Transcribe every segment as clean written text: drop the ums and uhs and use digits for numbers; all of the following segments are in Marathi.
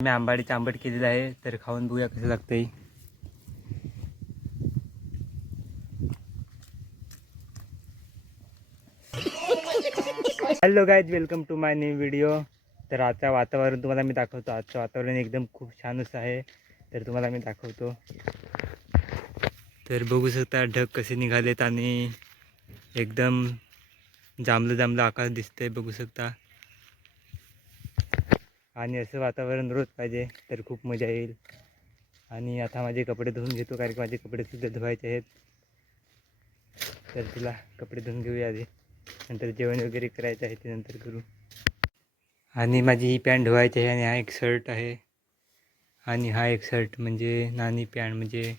मी आंबाडीचं आंबट केलेलं आहे, तर खाऊन बघूया कसं लागतंय. Hello guys, welcome to my new video. तर आजचं वातावरण तुम्हाला मी दाखवतो. आजचं वातावरण एकदम खूप छानच आहे, तर तुम्हाला मी दाखवतो. तर बघू शकता ढग कसे निघालेत आणि एकदम जांभलं आकाश दिसतंय, बघू शकता. आणि असं वातावरण रोज पाहिजे तर खूप मजा येईल. आणि आता माझे कपडे धुवून घेतो, कारण की माझे कपडे सुद्धा धुवायचे आहेत. तर तिला कपडे धुवून घेऊया आधी, नंतर जेवण वगैरे करायचं आहे ते नंतर करू. आणि माझी ही पॅन्ट धुवायची आहे आणि हा एक शर्ट आहे आणि हा एक शर्ट म्हणजे नानी पॅन्ट, म्हणजे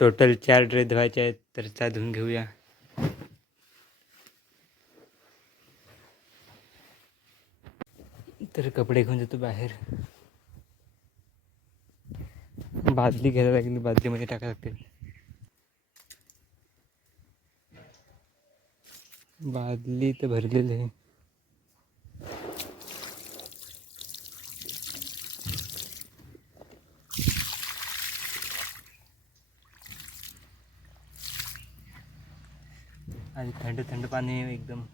टोटल 4 ड्रेस धुवायचे आहेत. तर त्या धुवून घेऊया. तर कपडे घेऊन जातो बाहेर. बादली घ्यायला लागेल, बादलीमध्ये टाकायला लागते. बादली तर भरलेली आहे. आणि थंड थंड पाणी एकदम.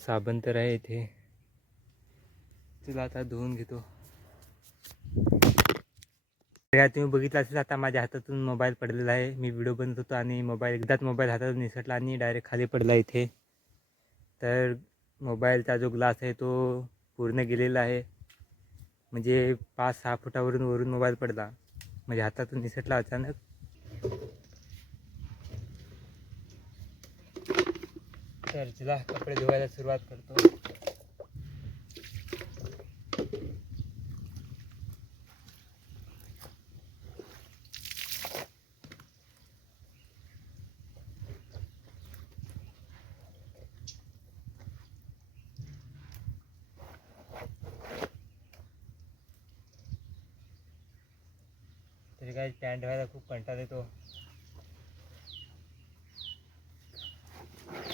साबण तर आहे इथे, तिला आता धुवून घेतो. तुम्ही बघितलं असेल, आता माझ्या हातातून मोबाईल पडलेला आहे. मी व्हिडिओ बनवत होतो आणि एकदाच मोबाईल हातातून निसटला आणि डायरेक्ट खाली पडला इथे. तर मोबाईलचा जो ग्लास आहे तो पूर्ण गेलेला आहे, म्हणजे 5-6 फुटावरून वरून मोबाईल पडला, म्हणजे हातातून निसटला अचानक. तर चला कपडे धुवायला सुरुवात करतो. तरी काय पॅन्ट धुवायला खूप कंटाळा येतो.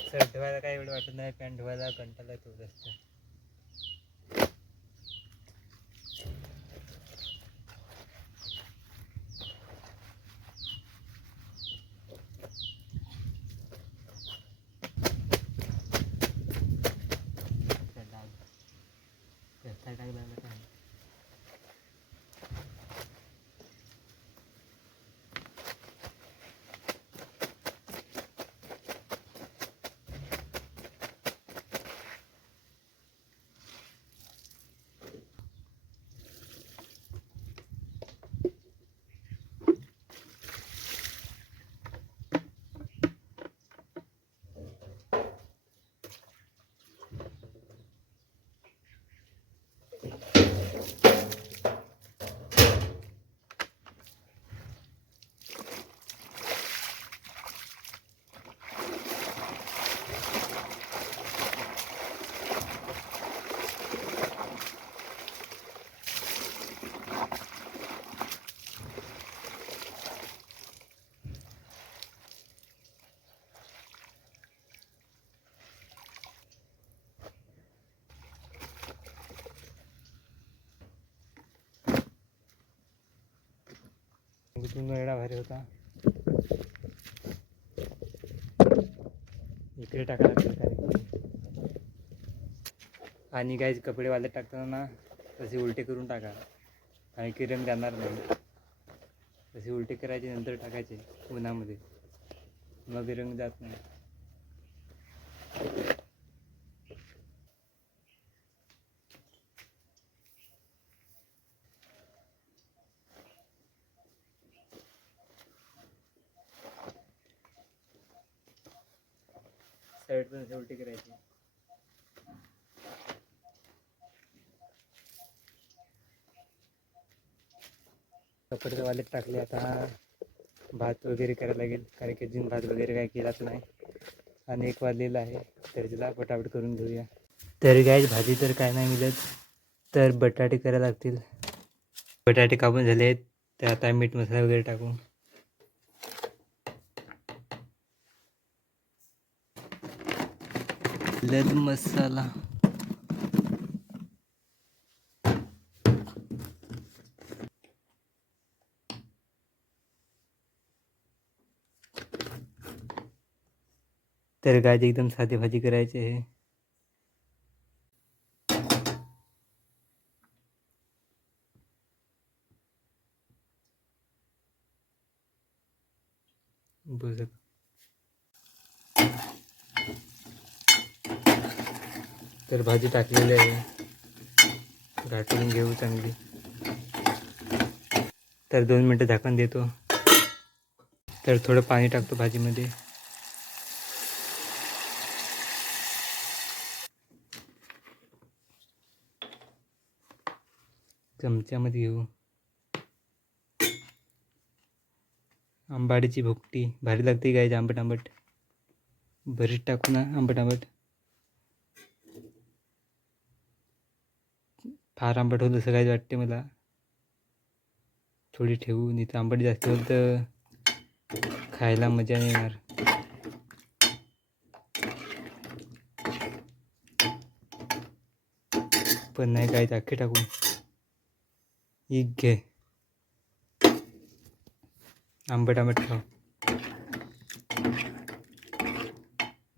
शर्ट धुवायला काय एवढं वाटत नाही, पॅन्ट धुवायला कंटाळा येतो जास्त. वेळा भारी होता. इकडे टाकायला. आणि काही कपडे वाले टाकताना तसे उलटे करून टाका, आणि की रंग जाणार नाही. तसे उलटे करायचे, नंतर टाकायचे उन्हामध्ये, मग रंग जात नाही. शर्ट पण उलटी करायची. कपडे वाले टाकले. आता भात वगैरे करायला लागेल, कारण की अजून भात वगैरे काय केलाच नाही आणि 1 वाजलेला आहे. तर तिला पटापट करून घेऊया. तर काय भाजी तर काय नाही मिळत, तर बटाटे करायला लागतील. बटाटे कापून झाले आहेत, तर आता मीठ मसाला वगैरे टाकू. हळद मसाला. तर गाईज एकदम साधी भाजी करायची आहे. बघ तर भाजी टाकलेली आहे, घाटून घेऊ चांगली. तर 2 मिनटं झाकण देतो. तर थोडं पाणी टाकतो भाजीमध्ये. चमच्यामध्ये घेऊ. आंबाडीची भुकटी भारी लागते गाईज, आंबट आंबट. भरीत टाकू ना आंबट आंबट. फार आंबट होतं असं काही वाटते मला. थोडी ठेवू, नाही तर आंबट जास्त होतं तर खायला मजा नाही येणार. पण नाही काय अख्खे टाकू. एक घे, आंबट आंबट खाऊ.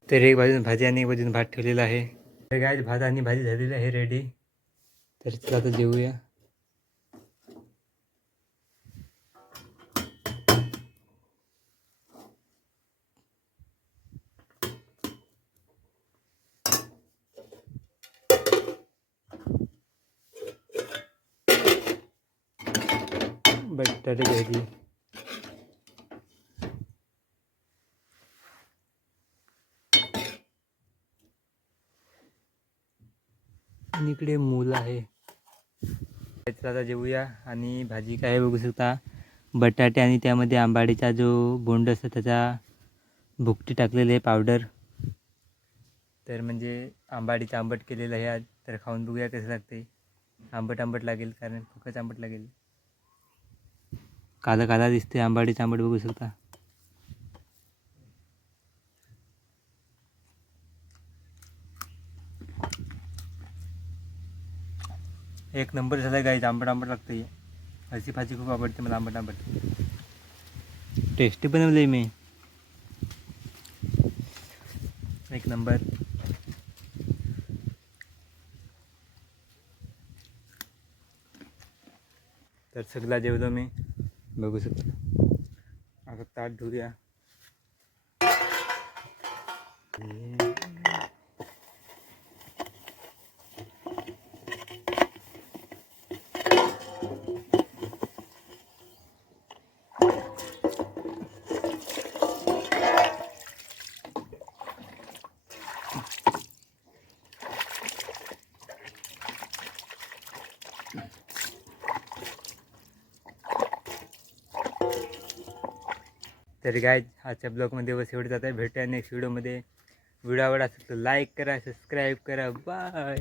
तर एक बाजून भाजी आणि एक बाजून भात ठेवलेला आहे. तर काय भात आणि भाजी झालेली आहे रेडी. तर चला आता जेवूया. बटाटे भाजी. आणि इकडे मूल आहे. आता जेवूया. आणि भाजी काय बघू शकता, बटाटे आणि त्यामध्ये आंबाडीचा जो बोंड असतो त्याचा भुकटी टाकलेली आहे पावडर. तर म्हणजे आंबाडीचं आंबट केलेलं आहे आज. तर खाऊन बघूया कसं लागते. आंबट आंबट लागेल, कारण खूपच आंबट लागेल. काला काला दिसते आंबाडीचं आंबट, बघू शकता. एक नंबर झाला गाईज, आंबट आंबट लागते. अशी भाजी खूप आवडते मला, आंबट आंबट. टेस्टी बनवली मी, एक नंबर. तर सगळा जेवलो मी, बघू शकता. आता ताट धुऊया. तर काय आजच्या ब्लॉगमध्ये बस एवढं जात आहे. भेटूया नेक्स्ट व्हिडिओमध्ये. व्हिडिओ आवडला असेल तर लाईक करा, सबस्क्राईब करा. बाय.